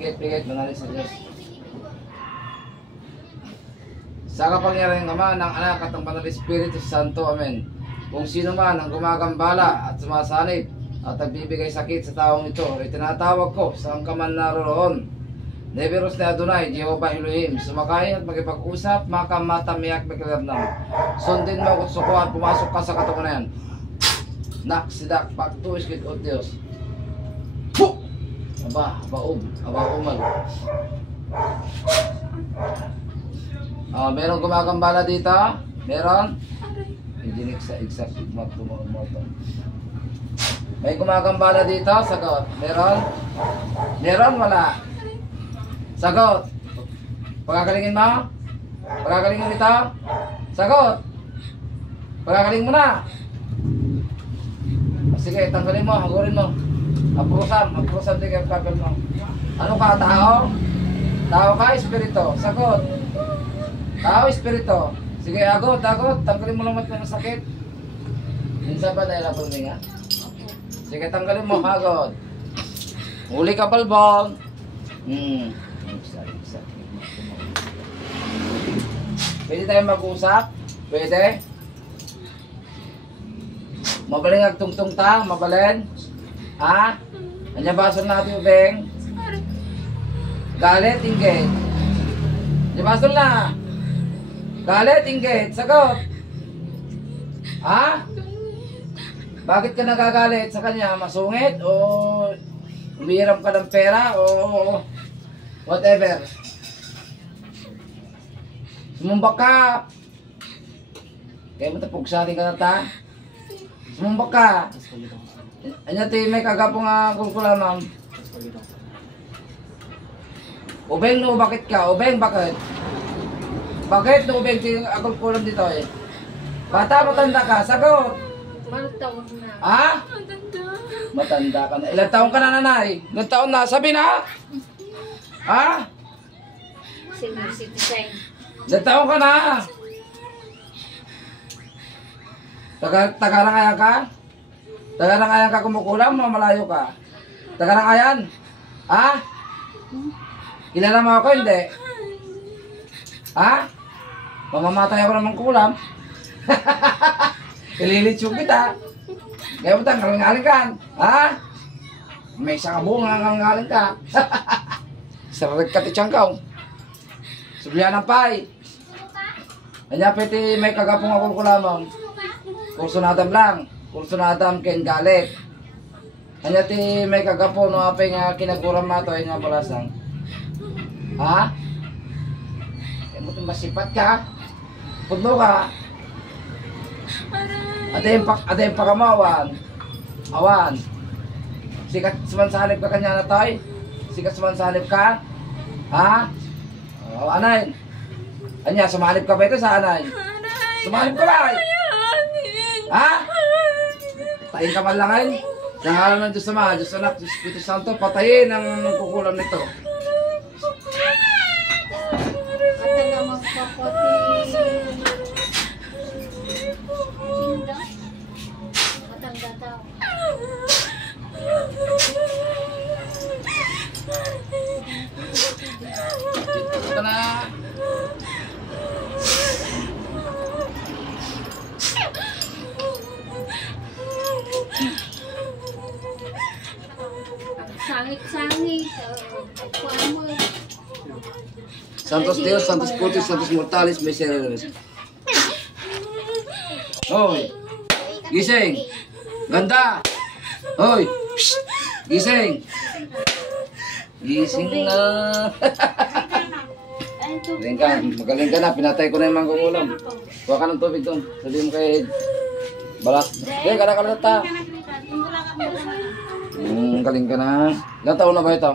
Pigit, manalig sa Diyos. Sa kapangyarihan ng Ama, ng Anak at ng Banal na Espiritu Santo. Amen. Kung sino man ang gumagambala at sumasanib at nagbibigay sakit sa taong ito, ay tinatawag ko saan ka man naroroon. Neberos ni Adonai, Jehovah Elohim, sumakay at makipag-usap, makamata-miyak, makilabnam. Sundin mo at suko at pumasok ka sa katawan na yan. Nak, sidak, pagtuis kit o Diyos. Puh! Aba, umal. Meron gumagambala dito? Meron? Hindi exact moto. May gumagambala dito? Sagot. Meron? Meron? Wala. Sagot. Pagagalingin mo? Pagagalingin mo ito? Sagot. Pagagaling mo na. Sige, tanggalin mo, hagurin mo. Aprusan din kayo papel mo. Ano ka, tao? Tao ka, espiritu. Sagot. Tao, espiritu. Sige, agot. Tanggalin mo lang ng sakit. Minsan ba dahil ako nga? Sige, tanggalin mo, agot. Huli ka, balbong. Pwede tayo mag-usap? Pwede? Mabaling agtungtung ta? Mabalin? Ha? Anya basol natin ubeng? Galit, inggit. Anya basol na? Galit, inggit. Sagot. Ha? Bakit ka nagagalit sa kanya? Masungit? O umihiram ka ng pera? O whatever? Sumumbak ka. Kaya matapugsarin ka na ta? Sumumbak ka. Anya ti may kagapong kulkula ma'am. Ubeng no, bakit ka? Ubeng, bakit? Bakit no ubeng ti kulkulam dito eh? Bata, matanda ka? Sagot. Matawag na. Ha? Matanda ka na. Ilang taon ka na, nanay? Ilang taon na? Sabi na? Ha? Senior citizen. Ilang taon ka na? Taga-Langayan ka? Taga-Langayan ka kumukulam o malayo ka? Taga-Langayan? Ha? Kilala mo ako, hindi? Ha? Mamamatay ako naman kulam. Ililitsyo kita. Kaya mo tang kalingaling ka. Ha? May isang abunga kalingaling ka. Sarag ka ti tiyangkaw. Sublihan ng pay. Kanya pwede may kagapong ako kulamang. Kurso na adam lang. Kurso na adam ken galit. Kanya ti may kagapo no apay nga kinaguram mato ay nga balasang. Ha? Kaya mo masipat ka. Pudlo ka. Ate yung pakamawan. Awan. Sikat sumansalip ka kanya na toy? Sikat sumansalip ka? Ha? Anay. Anya, sumalip ka ba ito sa anay? Sumalip ka ba? Ha? Tayin ka man lang ay. Sa ngalan ng Diyos Ama, Diyos Anak, Diyos Espiritu Santo, patayin ang kukulam nito. At na magpapati. Matanda tao. Dito ka na. Sangit-sangit. Santos Dios, Santos Putis, Santos Mortalis, Misericors. Hoy! Gising! Ganda! Hoy! Psst! Gising! Gising na! Magaling ka na, pinatay ko na yung manggungulam. Kuha ka ng tubig doon. Sabihin mo kay Balas. Kaya ka na ta. Galing ka na. Ilang taon na ba ito?